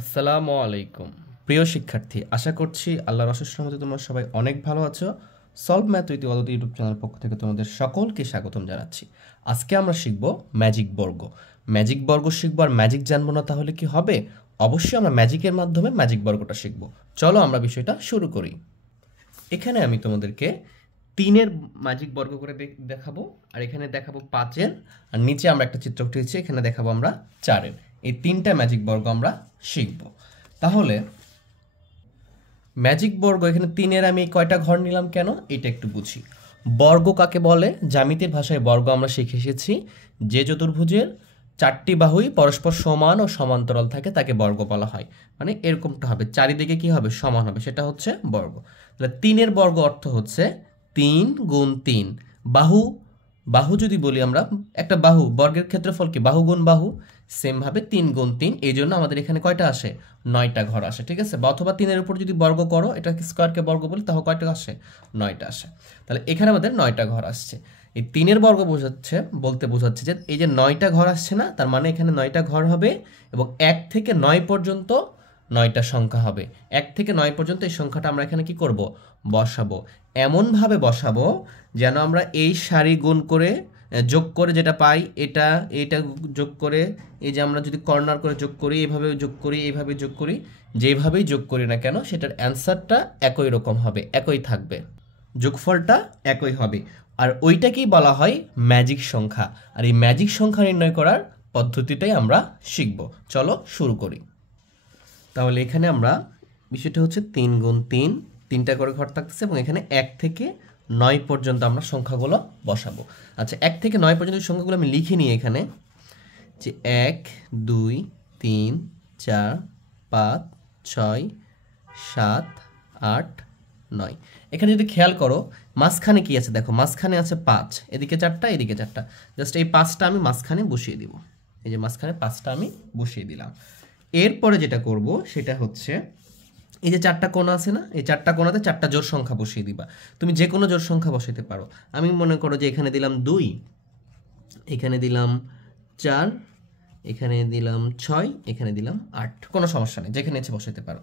আসসালামু আলাইকুম প্রিয় শিক্ষার্থী, আশা করছি আল্লাহর অশেষ রহমতে তোমরা সবাই অনেক ভালো আছো। Solve math with Wadud YouTube চ্যানেলের পক্ষ থেকে তোমাদের সকলকে স্বাগতম জানাচ্ছি। আজকে আমরা শিখব ম্যাজিক বর্গ। ম্যাজিক বর্গ শিখবো আর ম্যাজিক জানবো না, তাহলে কি হবে? অবশ্যই আমরা ম্যাজিকের মাধ্যমে ম্যাজিক বর্গটা শিখব। চলো আমরা বিষয়টা শুরু করি। এখানে আমি তোমাদেরকে 3-এর ম্যাজিক বর্গ করে দেখাবো, আর এখানে দেখাবো 5-এর, আর নিচে আমরা একটা চিত্র উঠিয়েছি, এখানে দেখাবো আমরা 4-এর। এই 3টা ম্যাজিক বর্গ আমরা শিখব। তাহলে ম্যাজিক বর্গ এখানে 3-এর আমি কয়টা ঘর নিলাম কেন, এটা একটু বুঝি। বর্গ কাকে বলে? জ্যামিতির ভাষায় বর্গ আমরা শিখে এসেছি যে চতুর্ভুজের 4টি বাহুই পরস্পর সমান ও সমান্তরাল থাকে তাকে বর্গ বলা হয়। মানে এরকমটা হবে, চারিদিকে কি হবে? সমান হবে, সেটা হচ্ছে বর্গ। তাহলে 3-এর বর্গ অর্থ হচ্ছে 3 গুণ 3। বাহু, বাহু যদি বলি আমরা, একটা বাহু বর্গের ক্ষেত্রফল কি? বাহু গুণ বাহু। সেমভাবে 3 গুণ 3, এই জন্য আমাদের এখানে কয়টা আসে? 9টা ঘর আসে, ঠিক আছে? বা অথবা 3-এর উপর যদি বর্গ করো, এটা স্কোয়ারকে বর্গ বলি, তাহলে কয়টা আসে? 9টা আসে। তাহলে এখানে আমাদের 9টা ঘর আসছে। এই 3-এর বর্গ বোঝাচ্ছে যে এই যে 9টা ঘর আসছে না, তার মানে এখানে 9টা ঘর হবে এবং 1 থেকে 9 পর্যন্ত 9টা সংখ্যা হবে। 1 থেকে 9 পর্যন্ত এই সংখ্যাটা আমরা এখানে কি করব? বসাবো। এমনভাবে বসাবো যেন আমরা এই সারি গুণ করে যোগ করে যেটা পাই, এটা যোগ করে, এই যে আমরা যদি কর্নার করে যোগ করি, এইভাবে যোগ করি, এইভাবে যোগ করি, যেভাবেই যোগ করি না কেন সেটার অ্যান্সারটা একই রকম হবে, একই থাকবে, যোগফলটা একই হবে। আর ওইটাকেই বলা হয় ম্যাজিক সংখ্যা। আর এই ম্যাজিক সংখ্যা নির্ণয় করার পদ্ধতিটাই আমরা শিখব। চলো শুরু করি। তাহলে এখানে আমরা বিষয়টা হচ্ছে 3 গুণ 3, 3টা করে ঘর থাকতেছে এবং এখানে 1 থেকে 9 পর্যন্ত আমরা সংখ্যাগুলো বসাবো। আচ্ছা, 1 থেকে 9 পর্যন্ত সংখ্যাগুলো আমি লিখে নিই এখানে, যে 1 2 3 4 5 6 7 8 9। এখানে যদি খেয়াল করো মাঝখানে কি আছে, দেখো মাঝখানে আছে 5, এদিকে 4টা, এদিকে 4টা। জাস্ট এই 5টা আমি মাঝখানে বসিয়ে দিব। এই যে মাঝখানে 5টা আমি বসিয়ে দিলাম। এরপরে যেটা করব সেটা হচ্ছে, এই যে 4টা কোণা আছে না, এই 4টা কোণাতে 4টা জোড় সংখ্যা বসিয়ে দিবা। তুমি যে কোনো জোড় সংখ্যা বসাতে পারো। আমি মনে করো যে এখানে দিলাম 2, এখানে দিলাম 4, এখানে দিলাম 6, এখানে দিলাম 8, কোনো সমস্যা নেই, যেখানে ইচ্ছে বসাতে পারো।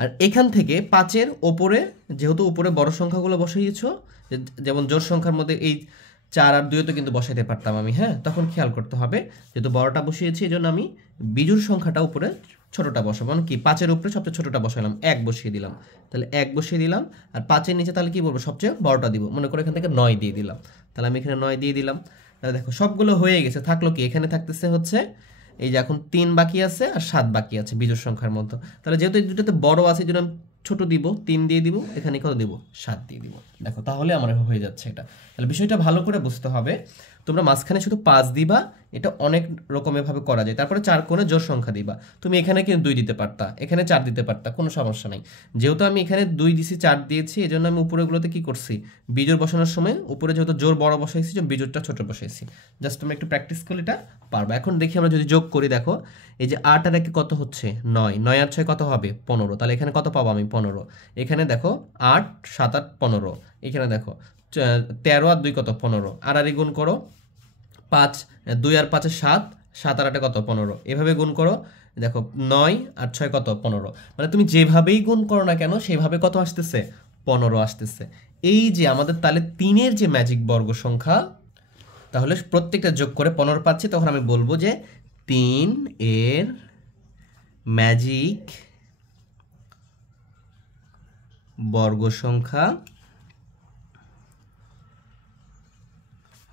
আর এখান থেকে 5-এর ওপরে, যেহেতু উপরে বড় সংখ্যাগুলো বসিয়েছো, যেমন জোড় সংখ্যার মধ্যে এই 4 আর 2 তো কিন্তু বসাইতে পারতাম আমি, হ্যাঁ? তখন খেয়াল করতে হবে, যেহেতু বড়টা বসিয়েছি এই জন্য আমি বিজোড় সংখ্যাটা উপরে ছোটটা বসাবো। মানে কি, 5-এর উপরে সবচেয়ে ছোটটা বসালাম, 1 বসিয়ে দিলাম। তাহলে 1 বসিয়ে দিলাম। আর 5-এর নিচে তাহলে কি বলবো? সবচেয়ে বড়টা দিব। মনে করো এখান থেকে 9 দিয়ে দিলাম। তাহলে আমি এখানে 9 দিয়ে দিলাম। তাহলে দেখো সবগুলো হয়ে গেছে। থাকলো কি? এখানে থাকতেছে হচ্ছে এই যে এখন 3 বাকি আছে আর 7 বাকি আছে বিজোড় সংখ্যার মধ্যে। তাহলে যেহেতু এই দুটোতে বড় আছে, এই জন্য আমি ছোট দিব, 3 দিয়ে দিব। এখানে কত দিব? 7 দিয়ে দিব। দেখো তাহলে আমার হয়ে যাচ্ছে এটা। তাহলে বিষয়টা ভালো করে বুঝতে হবে। তোমরা মাঝখানে শুধু 5 দিবা, এটা অনেক রকমের ভাবে করা যায়। তারপরে 4 কোণে জোড় সংখ্যা দিবা। তুমি এখানে কিন্তু 2 দিতে পারতা, এখানে 4 দিতে পারতা, কোনো সমস্যা নাই। যেহেতু আমি এখানে 2 দিছি, 4 দিয়েছি, এজন্য আমি উপরেগুলোতে কি করছি? বিজোড় বসানোর সময় উপরে যেহেতু জোড় বড় বসাইছি, যে বিজোড়টা ছোট বসাইছি। জাস্ট তুমি একটু প্র্যাকটিস করলে এটা পারবা। এখন দেখি আমরা যদি যোগ করি, দেখো এই যে 8 আর 1 কত হচ্ছে? 9, 9 আর 6 কত হবে? 15। তাহলে এখানে কত পাবো আমি? 15। এখানে দেখো 8 7 8 15। এখানে দেখো 13 আর 2 কত? 15। আর গুণ করো, 5 2 আর 5 7, 7 আর 8 কত? 15। এভাবে গুণ করো, দেখো 9 আর 6 কত? 15। মানে তুমি যেভাবেই গুণ করো না কেন সেভাবে কত আসতেছে? 15 আসতেছে। এই যে আমাদের তাহলে 3-এর যে ম্যাজিক বর্গ সংখ্যা, তাহলে প্রত্যেকটা যোগ করে 15 পাচ্ছি, তখন আমি বলবো যে 3 এর ম্যাজিক বর্গ সংখ্যা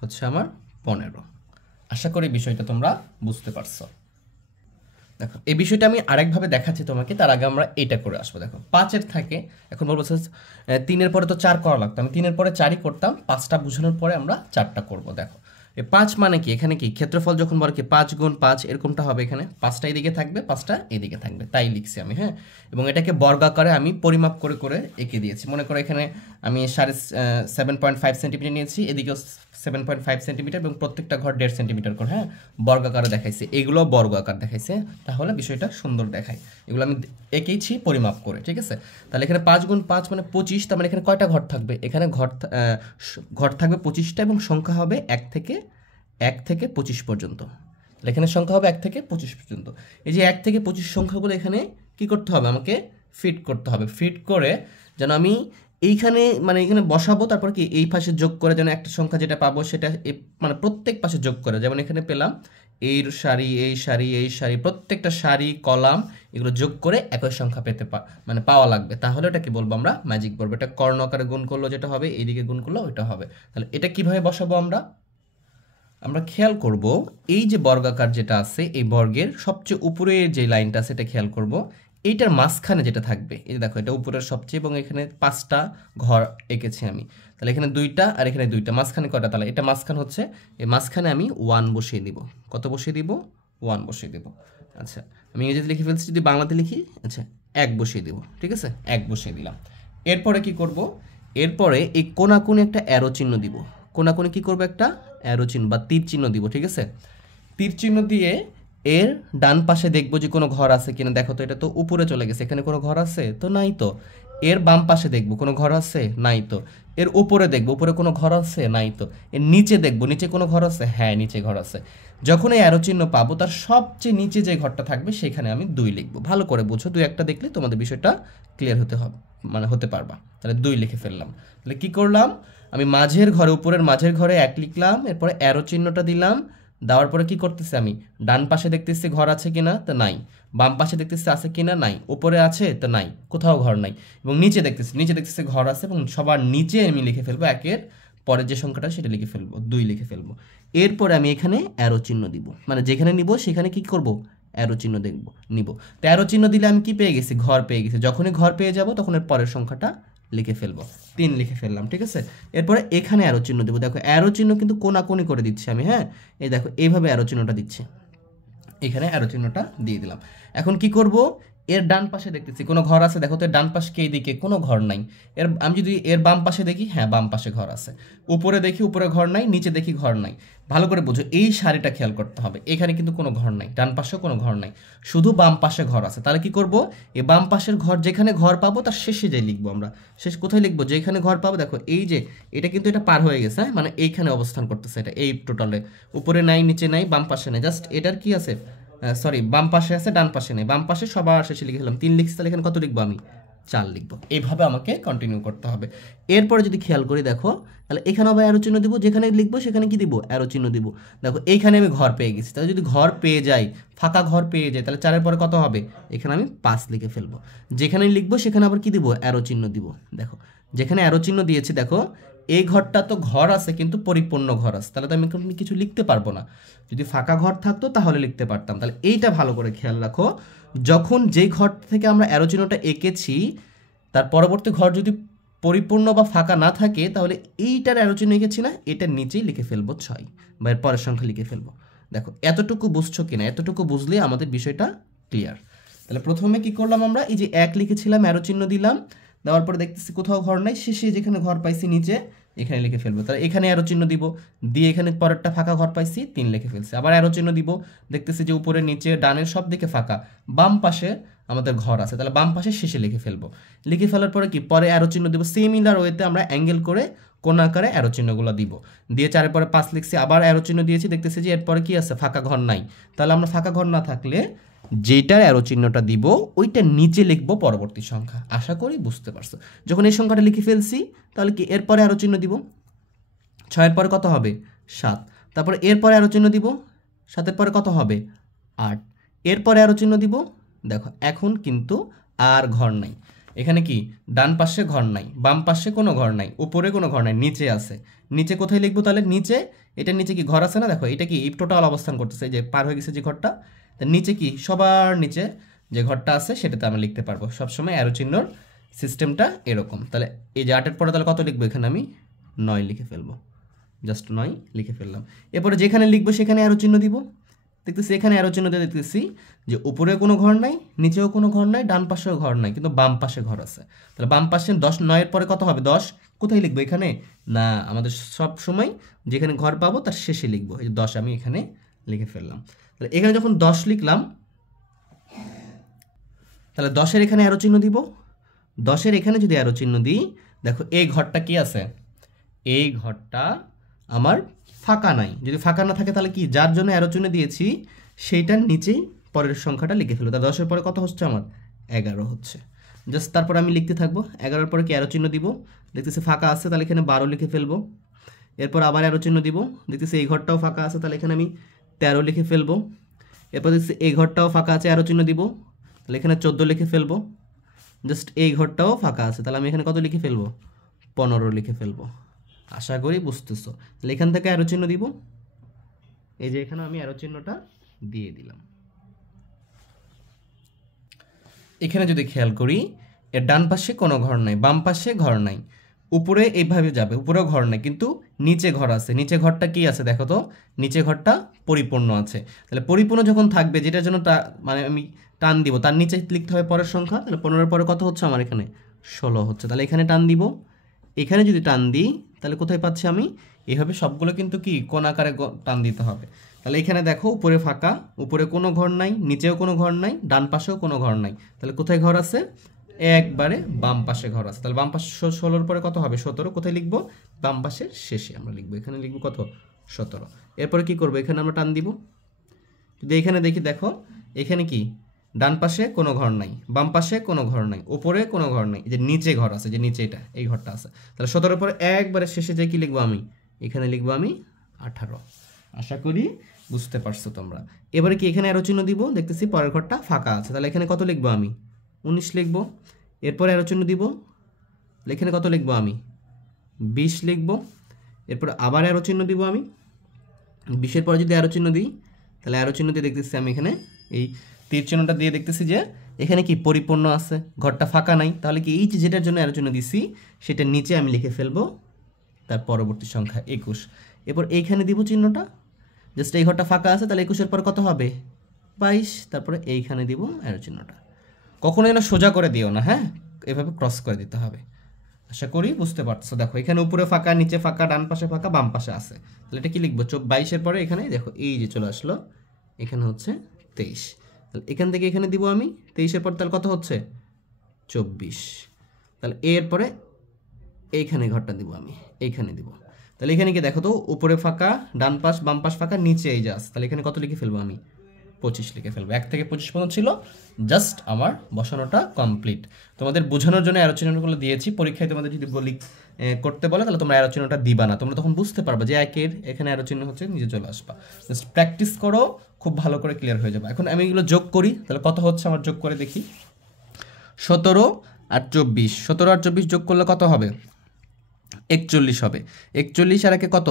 হচ্ছে আমার 15। আশা করি বিষয়টা তোমরা বুঝতে পারছো। দেখো এই বিষয়টা আমি আরেকভাবে দেখাচ্ছি তোমাকে, তার আগে আমরা এটা করে আসবো। দেখো 5-এর থাকে, এখন বলবো 3-এর পরে তো 4 করা লাগতো, আমি 3-এর পরে 4ই করতাম, 5টা বোঝানোর পরে আমরা 4টা করব। দেখো এই 5 মানে কি? এখানে কি ক্ষেত্রফল যখন বলে কি 5 গুণ 5 এরকমটা হবে, এখানে 5টা এদিকে থাকবে, 5টা এদিকে থাকবে, তাই লিখছি আমি, হ্যাঁ? এবং এটাকে বর্গাকারে আমি পরিমাপ করে করে এঁকে দিয়েছি। মনে করো এখানে আমি 7.5 সেন্টিমিটার নিয়েছি, এদিকেও 7.5 সেন্টিমিটার, এবং প্রত্যেকটা ঘর 1.5 সেন্টিমিটার করে, হ্যাঁ? বর্গাকারে দেখাইছে, এগুলো বর্গ আকার দেখাইছে, তাহলে বিষয়টা সুন্দর দেখায়। এগুলো আমি এঁকেইছি পরিমাপ করে, ঠিক আছে? তাহলে এখানে 5 গুণ 5 মানে 25, তার মানে এখানে কয়টা ঘর থাকবে? এখানে ঘর থাকবে 25টা এবং সংখ্যা হবে 1 থেকে 25 পর্যন্ত। তাহলে এখানে সংখ্যা হবে 1 থেকে 25 পর্যন্ত। এই যে 1 থেকে 25 সংখ্যাগুলো এখানে কি করতে হবে, আমাকে ফিট করতে হবে। ফিট করে যেন আমি এইখানে মানে এখানে বসাবো, তারপর কি এই পাশে যোগ করে যেন একটা সংখ্যা যেটা পাবো সেটা মানে প্রত্যেক পাশে যোগ করে, যেমন এখানে পেলাম এই সারি এই সারি এই সারি, প্রত্যেকটা সারি কলাম এগুলো যোগ করে একই সংখ্যা পেতে মানে পাওয়া লাগবে, তাহলে ওটাকে বলবো আমরা ম্যাজিক বলবো। এটা কর্ণ আকারে গুণ করলো যেটা হবে, এইদিকে গুণ করলো ওইটা হবে। তাহলে এটা কিভাবে বসাবো আমরা খেয়াল করব, এই যে বর্গাকার যেটা আছে এই বর্গের সবচেয়ে উপরের যে লাইনটা আছে এটা খেয়াল করব, এইটার মাঝখানে যেটা থাকবে, এই দেখো এটা উপরের সবচেয়ে, এবং এখানে 5টা ঘর এঁকেছি আমি, তাহলে এখানে 2টা আর এখানে 2টা, মাঝখানে কয়টা, তাহলে এটা মাঝখান হচ্ছে, এই মাঝখানে আমি 1 বসিয়ে দিব। কত বসিয়ে দিব? 1 বসিয়ে দিব। আচ্ছা, আমি ইংরেজিতে লিখে ফেলছি, যদি বাংলাতে লিখি, আচ্ছা 1 বসিয়ে দিব, ঠিক আছে, 1 বসিয়ে দিলাম। এরপরে কি করব, এরপরে এই কোণাকুণি একটা অ্যারো চিহ্ন দিব। কোণাকুণি কি করব, একটা অ্যারো চিহ্ন বা তীর চিহ্ন দিব, ঠিক আছে। তীর চিহ্ন দিয়ে এর ডান পাশে দেখবো যে কোনো ঘর আছে কিনা, দেখো তো এটা তো উপরে চলে গেছে, এখানে কোনো ঘর আছে তো নাই তো। এর বাম পাশে দেখবো কোনো ঘর আছে, নাই তো। এর উপরে দেখবো উপরে কোনো ঘর আছে, নাই তো। এর নিচে দেখবো নিচে কোনো ঘর আছে, হ্যাঁ নিচে ঘর আছে। যখন এই অ্যারো চিহ্ন পাবো তার সবচেয়ে নিচে যে ঘরটা থাকবে সেখানে আমি 2 লিখবো। ভালো করে বুঝো, 2-1টা দেখলে তোমাদের বিষয়টা ক্লিয়ার হতে হবে, মানে হতে পারবা। তাহলে 2 লিখে ফেললাম। তাহলে কি করলাম, আমি মাঝের ঘরে, উপরের মাঝের ঘরে 1 লিখলাম, এরপরে অ্যারো চিহ্নটা দিলাম, দেওয়ার পরে কি করতেছি, আমি ডান পাশে দেখতেছি ঘর আছে কিনা, তো নাই। বাম পাশে দেখতেছি আছে কিনা, নাই। উপরে আছে তো নাই, কোথাও ঘর নাই। এবং নিচে দেখতেছি ঘর আছে, এবং সবার নিচে আমি লিখে ফেলবো একের পরের যে সংখ্যাটা সেটা লিখে ফেলবো, 2 লিখে ফেলবো। এরপরে আমি এখানে অ্যারো চিহ্ন দিব, মানে যেখানে নিব সেখানে কি করব, অ্যারো চিহ্ন নিব। তো অ্যারো চিহ্ন দিলে আমি কি পেয়ে গেছি, ঘর পেয়ে গেছি। যখনই ঘর পেয়ে যাব তখন এর পরের সংখ্যাটা লিখে ফেলবো, 3 লিখে ফেললাম, ঠিক আছে। এরপরে এখানে অ্যারো চিহ্ন দেবো, দেখো অ্যারো চিহ্ন কিন্তু কোণাকুণি করে দিচ্ছি আমি, হ্যাঁ এই দেখো এইভাবে অ্যারো চিহ্নটা দিচ্ছি, এখানে অ্যারো চিহ্নটা দিয়ে দিলাম। এখন কি করব, এর ডান পাশে দেখতেছি কোনো ঘর আছে, দেখো তো এর ডান পাশে এইদিকে কোনো ঘর নাই। আমি যদি এর বাম পাশে দেখি, হ্যাঁ বাম পাশে ঘর আছে। উপরে দেখি উপরে ঘর নাই, নিচে দেখি ঘর নাই। ভালো করে বুঝো, এই সারিটা খেয়াল করতে হবে, এখানে কিন্তু কোনো ঘর নাই, ডান পাশেও কোনো ঘর নাই, শুধু বাম পাশে ঘর আছে। তাহলে কি করব, এই বাম পাশের ঘর যেখানে ঘর পাবো তার শেষে যাই লিখবো আমরা। শেষ কোথায় লিখবো, যেখানে ঘর পাবো, দেখো এই যে এটা কিন্তু এটা পার হয়ে গেছে, মানে এইখানে অবস্থান করতেছে এটা, এই টোটালে উপরে নাই নিচে নাই বাম পাশে নাই, জাস্ট এটার কি আছে, সরি বাম পাশে আছে ডান পাশে নেই, বাম পাশে সবার শেষে লিখে ফেললাম। 3 লিখছি, তাহলে এখানে কত লিখবো, আমি 4 লিখবো। এইভাবে আমাকে কন্টিনিউ করতে হবে। এরপরে যদি খেয়াল করি, দেখো তাহলে এখানে আবার অ্যারো চিহ্ন দিব, যেখানে লিখবো সেখানে কি দিব, অ্যারো চিহ্ন দিব। দেখো এইখানে আমি ঘর পেয়ে গেছি, তাহলে যদি ঘর পেয়ে যাই, ফাঁকা ঘর পেয়ে যাই, তাহলে 4-এর পরে কত হবে, এখানে আমি 5 লিখে ফেলবো। যেখানে লিখবো সেখানে আবার কি দিব, অ্যারো চিহ্ন দিব। দেখো যেখানে অ্যারো চিহ্ন দিয়েছি, দেখো এই ঘরটা তো ঘর আছে কিন্তু পরিপূর্ণ ঘর আছে, তাহলে তো আমি কিছু লিখতে পারবো না। যদি ফাঁকা ঘর থাকতো তাহলে লিখতে পারতাম। তাহলে এইটা ভালো করে খেয়াল রাখো, যখন যেই ঘর থেকে আমরা অ্যারো চিহ্নটা এঁকেছি তার পরবর্তী ঘর যদি পরিপূর্ণ বা ফাঁকা না থাকে, তাহলে এইটার অ্যারো চিহ্ন এঁকেছি না, এটার নিচেই লিখে ফেলবো 6, বা এর পরের সংখ্যা লিখে ফেলবো। দেখো এতটুকু বুঝছো কিনা, এতটুকু বুঝলে আমাদের বিষয়টা ক্লিয়ার। তাহলে প্রথমে কি করলাম, আমরা এই যে 1 লিখেছিলাম, অ্যারো চিহ্ন দিলাম, দেওয়ার পরে দেখতেছি কোথাও ঘর নাই, শেষে যেখানে ঘর পাইছি নিচে এখানে লিখে ফেলবো। তাহলে এখানে অ্যারো চিহ্ন দিব, দিয়ে এখানে পরেরটা ফাঁকা ঘর পাইছি 3 লিখে ফেলছি। আবার অ্যারো চিহ্ন দিব, দেখতেছি যে উপরে নিচে ডানের সব দিকে ফাঁকা, বাম পাশে আমাদের ঘর আছে, তাহলে বাম পাশে শেষে লিখে ফেলবো। লিখে ফেলার পরে কি, পরে অ্যারো চিহ্ন দিব, সিমিলার ওয়েতে আমরা অ্যাঙ্গেল করে কোণ আকারে অ্যারো চিহ্নগুলো দিব। দিয়ে 4-এর পরে 5 লিখছি, আবার অ্যারো চিহ্ন দিয়েছি, দেখতেছি যে এরপরে কি আছে, ফাঁকা ঘর নাই। তাহলে আমরা ফাঁকা ঘর না থাকলে যেটার অ্যারো চিহ্নটা দিব ওইটা নিচে লিখবো পরবর্তী সংখ্যা। আশা করি বুঝতে পারছো। যখন এই সংখ্যাটা লিখে ফেলছি, তাহলে কি এরপরে অ্যারো চিহ্ন দিব, 6-এর পরে কত হবে, 7। তারপরে এরপরে অ্যারো চিহ্ন দিব, 7-এর পরে কত হবে, 8। এরপরে অ্যারো চিহ্ন দিব, দেখো এখন কিন্তু আর ঘর নাই, এখানে কি ডান পাশে ঘর নাই, বাম পাশে কোনো ঘর নাই, উপরে কোনো ঘর নাই, নিচে আছে। নিচে কোথায় লিখবো, তাহলে নিচে, এটার নিচে কি ঘর আছে না, দেখো এটা কি টোটাল অবস্থান করতেছে, যে পার হয়ে গেছে যে ঘরটা, তার নিচে কি সবার নিচে যে ঘরটা আছে সেটাতে আমরা লিখতে পারবো। সবসময় অ্যারো চিহ্নর সিস্টেমটা এরকম। তাহলে এই যে 8-এর পরে তাহলে কত লিখবো, এখানে আমি 9 লিখে ফেলবো, জাস্ট 9 লিখে ফেললাম। এরপরে যেখানে লিখবো সেখানে অ্যারো চিহ্ন দিব, দেখতেছি এখানে অ্যারো চিহ্ন দিয়ে দেখতেছি যে উপরে কোনো ঘর নাই, নিচেও কোনো ঘর নাই, ডান পাশেও ঘর নাই, কিন্তু বাম পাশে ঘর আছে। তাহলে বাম পাশে 10, 9-এর পরে কত হবে, 10। কোথায় লিখবো, এখানে না, আমাদের সব সময় যেখানে ঘর পাবো তার শেষে লিখবো। এই যে 10 আমি এখানে লিখে ফেললাম। তাহলে এখানে যখন 10 লিখলাম, তাহলে 10-এর এখানে অ্যারো চিহ্ন দিব, 10-এর এখানে যদি অ্যারো চিহ্ন দিই, দেখো এই ঘরটা কি আছে, এই ঘরটা আমার ফাঁকা নাই। যদি ফাঁকা না থাকে তাহলে কি, যার জন্য অ্যারো চিহ্ন দিয়েছি সেইটার নিচেই পরের সংখ্যাটা লিখে ফেলো। তাহলে 10-এর পরে কত হচ্ছে আমার, 11 হচ্ছে। জাস্ট তারপর আমি লিখতে থাকবো। 11-এর পরে কি অ্যারো চিহ্ন দিব, দেখতেছি ফাঁকা আছে, তাহলে এখানে 12 লিখে ফেলবো। এরপর আবার অ্যারো চিহ্ন দিব, দেখতেছি এই ঘরটাও ফাঁকা আছে, তাহলে এখানে আমি 13 লিখে ফেলবো। এরপর দেখতেছি এই ঘরটাও ফাঁকা আছে, অ্যারো চিহ্ন দিব, তাহলে এখানে 14 লিখে ফেলবো। জাস্ট এই ঘরটাও ফাঁকা আছে, তাহলে আমি এখানে কত লিখে ফেলবো, 15 লিখে ফেলবো। আশা করি বুঝতেছো। তাহলে এখান থেকে অ্যারো চিহ্ন দিব, এই যে এখানে আমি অ্যারো চিহ্নটা দিয়ে দিলাম। এখানে যদি খেয়াল করি, এর ডান পাশে কোনো ঘর নাই, বাম পাশে ঘর নাই, উপরে এইভাবে যাবে, উপরেও ঘর নাই, কিন্তু নিচে ঘর আছে। নিচে ঘরটা কি আছে দেখো তো, নিচে ঘরটা পরিপূর্ণ আছে। তাহলে পরিপূর্ণ যখন থাকবে, যেটার জন্য মানে আমি টান দিব, তার নিচে লিখতে হবে পরের সংখ্যা। তাহলে 15-এর পরে কত হচ্ছে আমার এখানে 16 হচ্ছে। তাহলে এখানে টান দিব, এখানে যদি টান দিই তাহলে কোথায় পাচ্ছি আমি, এইভাবে সবগুলো কিন্তু কি কোণ আকারে টান দিতে হবে। তাহলে এখানে দেখো উপরে ফাঁকা, উপরে কোনো ঘর নাই, নিচেও কোনো ঘর নাই, ডান পাশেও কোনো ঘর নাই। তাহলে কোথায় ঘর আছে, একবারে বাম পাশে ঘর আছে। তাহলে বাম পাশে 16-র পরে কত হবে 17। কোথায় লিখবো, বাম পাশের শেষে আমরা লিখবো, এখানে লিখবো কত 17। এরপরে কি করবো, এখানে আমরা টান দিব। যদি এখানে দেখি, দেখো এখানে কি ডান পাশে কোনো ঘর নাই, বাম পাশে কোনো ঘর নাই, উপরে কোনো ঘর নাই, এই যে নিচে ঘর আছে, যে নিচে এটা এই ঘরটা আছে। তাহলে 17-র পরে একবারে শেষে যে কি লিখবো আমি, এখানে লিখবো আমি 18। আশা করি বুঝতে পারছো তোমরা। এবারে কি এখানে অ্যারো চিহ্ন দিব, দেখতেছি পরের ঘরটা ফাঁকা আছে, তাহলে এখানে কত লিখবো আমি 19 লিখবো। এরপরে অ্যারো চিহ্ন দিব, এখানে কত লিখবো আমি 20 লিখবো। এরপর আবার অ্যারো চিহ্ন দিব আমি, 20-এর পরে যদি অ্যারো চিহ্ন দিই, তাহলে অ্যারো চিহ্ন দিয়ে দেখতেছি আমি এখানে এই তীর চিহ্নটা দিয়ে দেখতেছি যে এখানে কি পরিপূর্ণ আছে, ঘরটা ফাঁকা নাই। তাহলে কি এই যে যেটার জন্য অ্যারো চিহ্ন দিছি সেটার নিচে আমি লিখে ফেলবো তার পরবর্তী সংখ্যা 21। এরপর এইখানে দিব চিহ্নটা, জাস্ট এই ঘরটা ফাঁকা আছে, তাহলে 21-এর পর কত হবে 22। তারপরে এইখানে দিব অ্যারো চিহ্নটা। কখনো যেন সোজা করে দিও না, হ্যাঁ, এভাবে ক্রস করে দিতে হবে। আশা করি বুঝতে পারছো। দেখো এখানে উপরে ফাঁকা, নিচে ফাঁকা, ডান পাশে ফাঁকা, বাম পাশে আছে। তাহলে এটা কি লিখবো 22-এর পরে এখানে দেখো এই যে চলে আসলো, এখানে হচ্ছে 23। তাহলে এখান থেকে এখানে দিব আমি 23-এর পর, তাহলে কত হচ্ছে 24। তাহলে এরপরে এইখানে ঘরটা দিব আমি, এইখানে দিব। তাহলে এখানে কি দেখো তো উপরে ফাঁকা, ডান পাশ বাম পাশ ফাঁকা, নিচে এই যে আছে। তাহলে এখানে কত লিখে ফেলবো আমি 25 লিখে ফেলবো। 1 থেকে 25 পর্যন্ত ছিল, জাস্ট আমার বসানোটা কমপ্লিট। তোমাদের বোঝানোর জন্য অ্যারো চিহ্নগুলো দিয়েছি। পরীক্ষায় তোমাদের যদি বলি করতে বলে, তাহলে তোমরা অ্যারো চিহ্নটা দিবা না, তোমরা তখন বুঝতে পারবে যে একের এখানে অ্যারো চিহ্ন হচ্ছে, নিজে চলে আসবা। জাস্ট প্র্যাকটিস করো, খুব ভালো করে ক্লিয়ার হয়ে যাবে। এখন আমি এগুলো যোগ করি, তাহলে কত হচ্ছে আমার যোগ করে দেখি। 17 আর 24, 17 আর 24 যোগ করলে কত হবে 41 হবে। 41 আর একে কত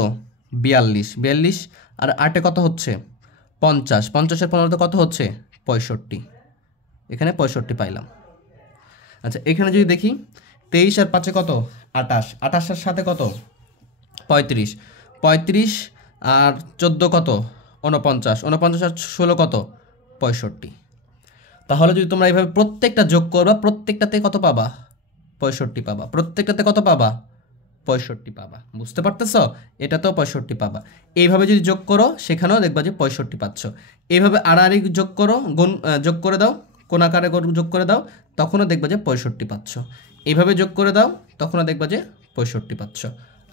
42, 42 আর 8-এ কত হচ্ছে 50, 50-এর 15-তে কত হচ্ছে 65, এখানে 65 পাইলাম। আচ্ছা এখানে যদি দেখি 23 আর 5-এ কত 28, 28-এর সাথে কত 35, 35 আর 14 কত 49, 49 আর 16 কত 65। তাহলে যদি তোমরা এইভাবে প্রত্যেকটা যোগ করবা, প্রত্যেকটাতে কত পাবা 65 পাবা, প্রত্যেকটাতে কত পাবা 65 পাবা। বুঝতে পারতেছ, এটাতেও 65 পাবা। এইভাবে যদি যোগ করো সেখানেও দেখবা যে 65 পাচ্ছ। এইভাবে আড়াআড়ি যোগ করো, যোগ করে দাও, কোন আকারে যোগ করে দাও, তখনও দেখবা যে 65 পাচ্ছ। এইভাবে যোগ করে দাও, তখনও দেখবা যে 65 পাচ্ছ।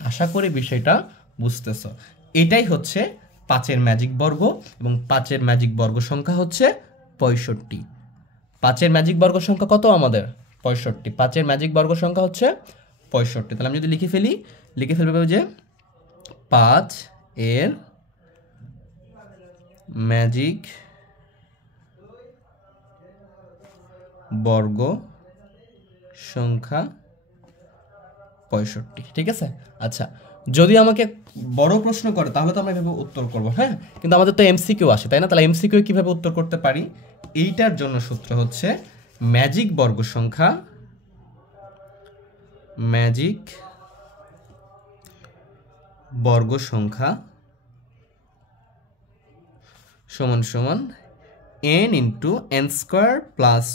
আশা করি বিষয়টা বুঝতেছ। এটাই হচ্ছে 5-এর ম্যাজিক বর্গ, এবং 5-এর ম্যাজিক বর্গ সংখ্যা হচ্ছে 65। 5-এর ম্যাজিক বর্গ সংখ্যা কত আমাদের 65। 5-এর ম্যাজিক বর্গ সংখ্যা হচ্ছে 65। তাহলে আমি যদি লিখে ফেলবো যে 5-এর ম্যাজিক বর্গ সংখ্যা 65। ঠিক আছে। আচ্ছা যদি আমাকে বড় প্রশ্ন করে তাহলে তো আমরা এভাবে উত্তর করব, হ্যাঁ, কিন্তু আমাদের তো এমসিকিউ আসে, তাই না? তাহলে এমসিকিউ কিভাবে উত্তর করতে পারি, এইটার জন্য সূত্র হচ্ছে ম্যাজিক বর্গ সংখ্যা সমান সমান n into n square plus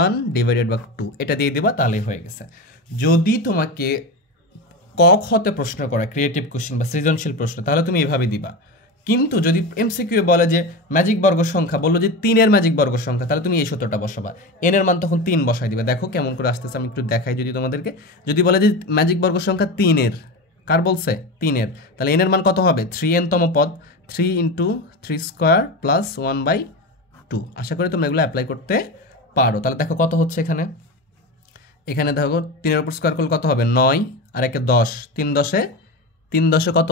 1 divided by 2, এটা দিয়ে দেবা, তাহলেই হয়ে গেছে। যদি তোমাকে ক খতে প্রশ্ন করা ক্রিয়েটিভ কোশ্চেন বা সৃজনশীল প্রশ্ন, তাহলে তুমি এভাবে দিবা। কিন্তু যদি এমসিকিউ বলে যে ম্যাজিক বর্গ সংখ্যা, বললো যে 3-এর ম্যাজিক বর্গ সংখ্যা, তাহলে তুমি এই সূত্রটা বসাবা, n এর মান তখন 3 বসাই দিবে। দেখো কেমন করে আসতেছে, আমি একটু দেখাই যদি তোমাদেরকে। যদি বলে যে ম্যাজিক বর্গ সংখ্যা 3-এর, কার বলছে 3-এর, তাহলে n এর মান কত হবে 3n তম পদ, 3 ইন্টু 3 স্কোয়ার প্লাস 1/2। আশা করি তোমরা এগুলো অ্যাপ্লাই করতে পারো। তাহলে দেখো কত হচ্ছে এখানে, এখানে দেখো 3-এর উপর স্কোয়ার করলে কত হবে 9 আর 1-এ 10, 3 10 কত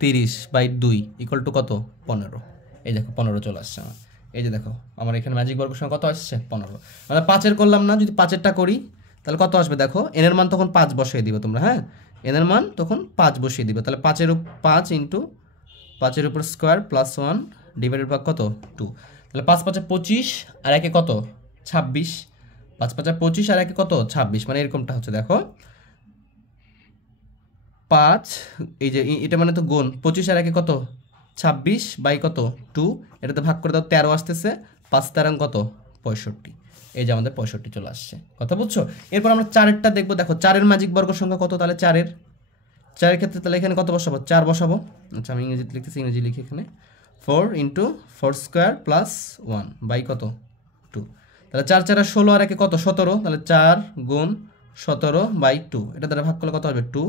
30/2 ইকুয়াল টু কত 15। এই দেখো 15 চলে আসছে আমার। এই যে দেখো আমার এখানে ম্যাজিক বর্গ সংখ্যা কত আসছে 15। মানে 5-এর করলাম না, যদি 5-এরটা করি তাহলে কত আসবে দেখো, এন এর মান তখন 5 বসিয়ে দিবে তোমরা, হ্যাঁ এন এর মান তখন 5 বসিয়ে দিবে। তাহলে 5 ইন্টু 5-এর উপর স্কোয়ার প্লাস 1 ডিভাইডেড বাই কত 2। তাহলে 5 5 25 আর 1-এ কত 26, 5 5 25 আর 1-এ কত 26, মানে এরকমটা হচ্ছে দেখো 5, এই যে এটা মানে তো গুণ 25 আর 1-এ কত 26 বাই কত 2, এটাতে ভাগ করে দাও 13 আসতেছে, 5 13 কত 65। এই যে আমাদের 65 চলে আসছে, কথা বুঝছো। এরপর আমরা 4-এরটা দেখবো। দেখো 4-এর ম্যাজিক বর্গ সংখ্যা কত, তাহলে 4-এর ক্ষেত্রে তাহলে এখানে কত বসাবো 4 বসাবো। আচ্ছা আমি ইংরেজিতে লিখতেছি, ইংরেজি লিখি এখানে 4 ইন্টু 4 স্কোয়ার প্লাস 1 বাই কত 2। তাহলে 4 4 16 আর 1-এ কত 17, তাহলে 4 গুণ 17/2, এটা দ্বারা ভাগ করলে কত হবে 2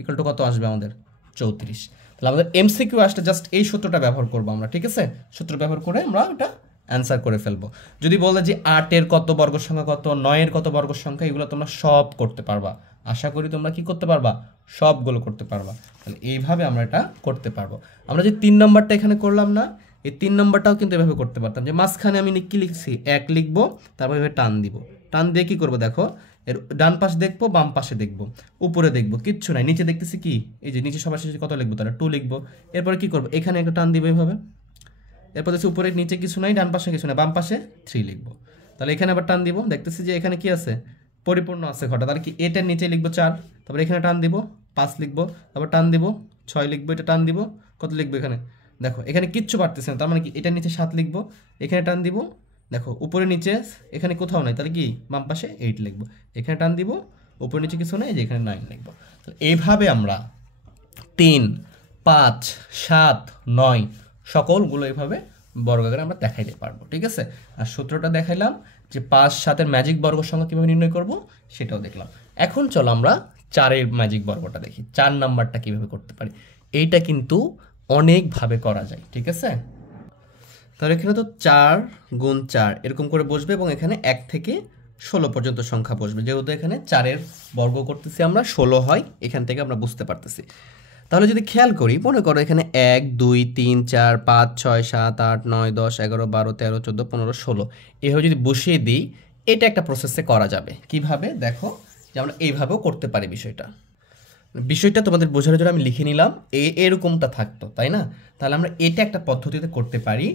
ইকুয়াল টু কত আসবে আমাদের 34। তাহলে আমাদের এমসিকিউ আসলে জাস্ট এই সূত্রটা ব্যবহার করবো আমরা, ঠিক আছে, সূত্র ব্যবহার করে আমরা এটা অ্যান্সার করে ফেলবো। যদি বলে যে 8-এর কত বর্গ সংখ্যা কত, 9-এর কত বর্গ সংখ্যা, এগুলো তোমরা সব করতে পারবা, আশা করি তোমরা কি করতে পারবা সবগুলো করতে পারবা। তাহলে এইভাবে আমরা এটা করতে পারবো। আমরা যে 3 নম্বরটা এখানে করলাম না, এই 3 নম্বরটাও কিন্তু এভাবে করতে পারতাম, যে মাঝখানে আমি কি লিখছি 1 লিখবো, তারপর এভাবে টান দিব, টান দিয়ে কি করবো দেখো এর ডান পাশে দেখবো, বাম পাশে দেখবো, উপরে দেখবো, কিচ্ছু নাই, নিচে দেখতেছি কি এই যে নিচে সবার শেষে কত লিখবো, তাহলে 2 লিখবো। এরপরে কি করবো এখানে একটা টান দিব এইভাবে, এরপর দেখছি উপরে নিচে কিছু নাই, ডান পাশে কিছু নাই, বাম পাশে 3 লিখবো। তাহলে এখানে আবার টান দিব, দেখতেছি যে এখানে কি আছে পরিপূর্ণ আছে ঘরটা, তাহলে কি এটার নিচে লিখবো 4, তারপর এখানে টান দিব 5 লিখবো, তারপর টান দিব 6 লিখবো, এটা টান দিব কত লিখবো এখানে দেখো এখানে কিচ্ছু পারতেছে না, তার মানে কি এটার নিচে 7 লিখবো, এখানে টান দিব দেখো উপরে নিচে এখানে কোথাও নাই, তাহলে কি বাম পাশে 8 লিখবো, এখানে টান দিব উপরে নিচে কিছু নাই, যে এখানে 9 লিখবো। তাহলে এইভাবে আমরা 3 5 7 9 সকলগুলো এইভাবে বর্গাকারে আমরা দেখাইতে পারবো, ঠিক আছে। আর সূত্রটা দেখাইলাম, যে 5 7-এর ম্যাজিক বর্গ সংখ্যা কীভাবে নির্ণয় করব সেটাও দেখলাম। এখন চলো আমরা 4-এর ম্যাজিক বর্গটা দেখি, 4 নাম্বারটা কীভাবে করতে পারি। এইটা কিন্তু অনেকভাবে করা যায়, ঠিক আছে। তাহলে এখানে তো 4 গুণ 4 এরকম করে বসবে, এবং এখানে 1 থেকে 16 পর্যন্ত সংখ্যা বসবে, যেহেতু এখানে 4-এর বর্গ করতেছি আমরা 16 হয়, এখান থেকে আমরা বুঝতে পারতেছি। তাহলে যদি খেয়াল করি, মনে করো এখানে 1 2 3 4 5 6 7 8 9 10 11 12 13 14 15 16 এভাবে যদি বসিয়ে দিই, এটা একটা প্রসেসে করা যাবে। কিভাবে দেখো, যে আমরা এইভাবেও করতে পারি। বিষয়টা তোমাদের বোঝার জন্য আমি লিখে নিলাম, এরকমটা থাকতো, তাই না। তাহলে আমরা এটা একটা পদ্ধতিতে করতে পারি।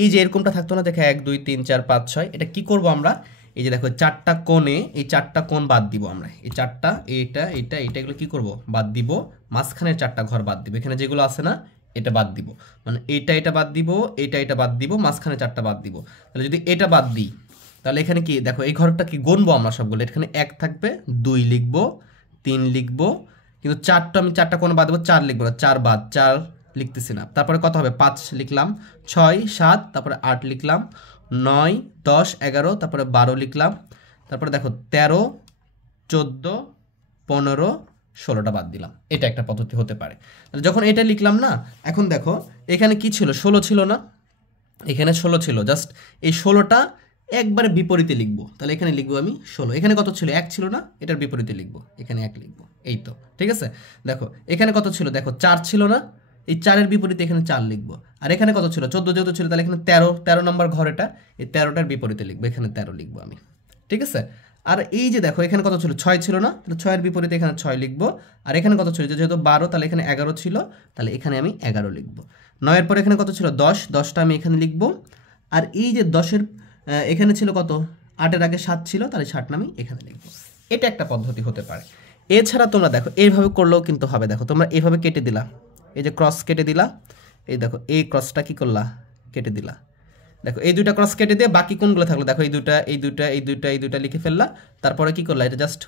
এই যে এরকমটা থাকতো না, দেখো 1 2 3 4 5 6, এটা কি করব আমরা, এই যে দেখো 4টা কোণে, এই 4টা কোণ বাদ দিব আমরা, এই 4টা এটা এটা এটা এগুলো কি করব বাদ দিব, মাঝখানের 4টা ঘর বাদ দিব, এখানে যেগুলো আছে না এটা বাদ দিব, মানে এটা বাদ দিব, এটা বাদ দিব, মাঝখানে 4টা বাদ দিব। তাহলে যদি এটা বাদ দিই, তাহলে এখানে কি দেখো এই ঘরটা কি গুনবো আমরা সবগুলো, এখানে 1 থাকবে, 2 লিখবো, 3 লিখবো, কিন্তু 4টা কোণ বাদ দেবো, 4 লিখবো না, 4 বাদ, 4 লিখতেছি না। তারপরে কত হবে 5 লিখলাম, 6 7, তারপরে 8 লিখলাম, 9 10 11, তারপরে 12 লিখলাম, তারপরে দেখো 13 14 15 16টা বাদ দিলাম। এটা একটা পদ্ধতি হতে পারে। যখন এটা লিখলাম না, এখন দেখো এখানে কি ছিল 16 ছিল না, এখানে 16 ছিল, জাস্ট এই 16টা একবারে বিপরীতে লিখবো। তাহলে এখানে লিখবো আমি 16, এখানে কত ছিল 1 ছিল না, এটার বিপরীতে লিখবো, এখানে 1 লিখবো, এই তো ঠিক আছে। দেখো এখানে কত ছিল, দেখো 4 ছিল না, এই 4-এর বিপরীতে এখানে 4 লিখবো। আর এখানে কত ছিল 14 যেহেতু ছিল, তাহলে এখানে 13 নম্বর ঘর, এটা এই 13টার বিপরীতে লিখবো, এখানে 13 লিখবো আমি, ঠিক আছে। আর এই যে দেখো এখানে কত ছিল 6 ছিল না, তাহলে 6-এর বিপরীতে এখানে 6 লিখবো। আর এখানে কত ছিল, যেহেতু 12, তাহলে এখানে 11 ছিল, তাহলে এখানে আমি 11 লিখবো। 9-এর পরে এখানে কত ছিল 10, 10টা আমি এখানে লিখবো। আর এই যে 10-এর এখানে ছিল কত, 8-এর আগে 7 ছিল, তাহলে 7টা আমি এখানে লিখবো। এটা একটা পদ্ধতি হতে পারে। এছাড়া তোমরা দেখো এইভাবে করলেও কিন্তু হবে। দেখো তোমরা এইভাবে কেটে দিলা, এই যে ক্রস কেটে দিলা, এই দেখো এই ক্রসটা কি করলা কেটে দিলা, দেখো এই দুইটা ক্রস কেটে দিয়ে বাকি কোনগুলো থাকলো, দেখো এই দুইটা লিখে ফেললা। তারপরে কি করলা, এটা জাস্ট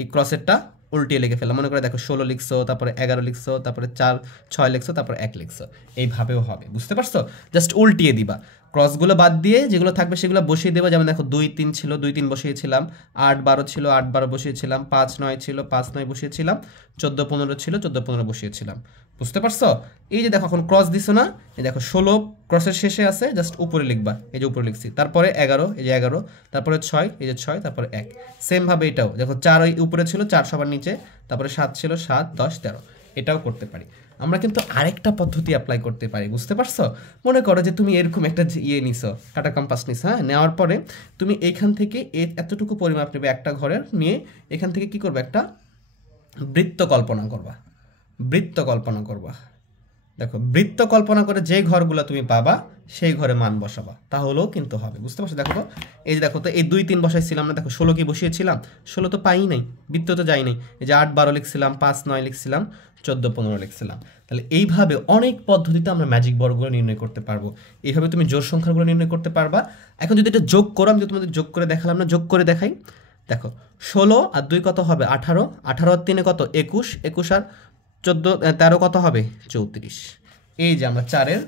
এই ক্রসেরটা উল্টিয়ে লিখে ফেললাম। মনে করে দেখো 16 লিখছো, তারপরে 11 লিখছো, তারপরে 4 6 লিখছো, তারপরে 1 লিখছো, এইভাবেও হবে, বুঝতে পারছো? জাস্ট উল্টিয়ে দিবা, ক্রসগুলো বাদ দিয়ে যেগুলো থাকবে সেগুলো বসিয়ে দেবো। যেমন দেখো 2 3 ছিল, 2 3 বসিয়েছিলাম, 8 12 ছিল, 8 12 বসিয়েছিলাম, 5 9 ছিল, 5 9 বসিয়েছিলাম, 14 15 ছিল, 14 15 বসিয়েছিলাম, বুঝতে পারছো? এই যে দেখো এখন ক্রস দিছো না, এই দেখো 16 ক্রসের শেষে আছে, জাস্ট উপরে লিখবা, এই যে উপরে লিখছি, তারপরে 11, এই যে 11, তারপরে 6, এই যে 6, তারপরে 1। সেম ভাবে এটাও দেখো 4 ওই উপরে ছিল, 4 সবার নিচে, তারপরে 7 ছিল, 7 10 13, এটাও করতে পারি। আমরা কিন্তু আরেকটা পদ্ধতি অ্যাপ্লাই করতে পারি, বুঝতে পারছো? মনে করো যে তুমি এরকম একটা ইয়ে নিছো, কাটা কম্পাস নিছো, হ্যাঁ, নেওয়ার পরে তুমি এইখান থেকে এতটুকু পরিমাপ নেবে একটা ঘরের, নিয়ে এখান থেকে কি করবে, একটা বৃত্ত কল্পনা করবা, বৃত্ত কল্পনা করবা। দেখো বৃত্ত কল্পনা করে যে ঘরগুলো তুমি পাবা সেই ঘরে মান বসাবা, তাহলেও কিন্তু হবে, বুঝতে পারছো? দেখো তো এই যে দেখো তো এই 2 3 বসাইছিলাম না, দেখো 16 কি বসিয়েছিলাম, 16 তো পাই নাই, বৃত্ত তো যাই নাই। এই যে 8 12 লিখছিলাম, 5 9 লিখছিলাম, 14 15 লিখছিলাম। তাহলে এইভাবে অনেক পদ্ধতিতে আমরা ম্যাজিক বর্গগুলো নির্ণয় করতে পারবো। এইভাবে তুমি জোড় সংখ্যাগুলো নির্ণয় করতে পারবা। এখন যদি এটা যোগ করো, আমি যদি তোমাদের যোগ করে দেখালাম না, যোগ করে দেখাই। দেখো 16 আর 2 কত হবে, 18, 18 আর 3 কত, 21, 21 আর 14 13 কত হবে, 34। এই যে আমরা 4-এর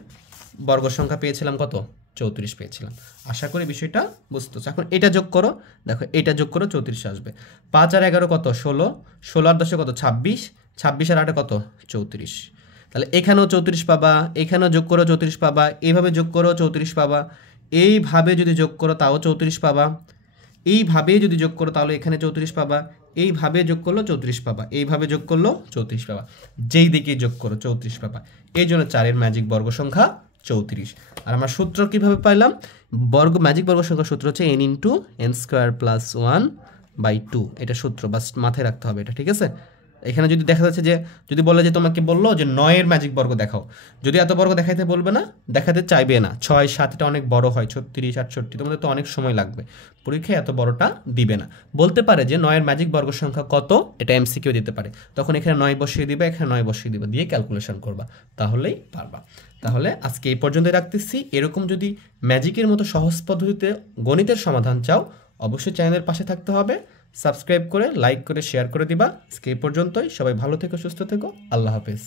বর্গ সংখ্যা পেয়েছিলাম কত, 34 পেয়েছিলাম। আশা করি বিষয়টা বুঝতে পারছো। এখন এটা যোগ করো, দেখো এটা যোগ করো, 34 আসবে। 5 আর 11 কত, 16, 16 আর 10 কত, 26, 26 আর 8 কত, 34। তাহলে এখানেও 34 পাবা, এখানেও যোগ করো 34 পাবা, এইভাবে যোগ করো 34 পাবা, এইভাবে যদি যোগ করো তাও 34 পাবা, এইভাবে যদি যোগ করো তাহলে এখানে 34 পাবা, এইভাবে যোগ করলো 34 পাবা, এইভাবে যোগ করলো 34 পাবা, যেই দিকে যোগ করো 34 পাবা। এই জন্য 4-এর ম্যাজিক বর্গ সংখ্যা 34। আর আমরা সূত্র কিভাবে পাইলাম, ম্যাজিক বর্গ সংখ্যার সূত্র হচ্ছে n × n² + 1/2, এটা সূত্র, বাস মাথায় রাখতে হবে এটা, ঠিক আছে? এখানে যদি দেখা যাচ্ছে যে, যদি বলে যে তোমাকে বললো যে 9-এর ম্যাজিক বর্গ দেখাও, যদি এত বর্গ দেখাইতে বলবে না, দেখাতে চাইবে না, 6 7 এটা অনেক বড় হয়, 36 68, তোমাদের তো অনেক সময় লাগবে, পরীক্ষায় এত বড়টা দিবে না। বলতে পারে যে 9-এর ম্যাজিক বর্গ সংখ্যা কত, এটা এমসিকিউ দিতে পারে, তখন এখানে 9 বসিয়ে দিবে, এখানে 9 বসিয়ে দিবে, দিয়ে ক্যালকুলেশন করবা, তাহলেই পারবা। তাহলে আজকে এই পর্যন্তই রাখতেছি। এরকম যদি ম্যাজিকের মতো সহজ পদ্ধতিতে গণিতের সমাধান চাও, অবশ্যই চ্যানেলের পাশে থাকতে হবে, সাবস্ক্রাইব করে লাইক করে শেয়ার করে দিবা। আজকে এই পর্যন্তই, সবাই ভালো থেকো, সুস্থ থেকো, আল্লাহ হাফেজ।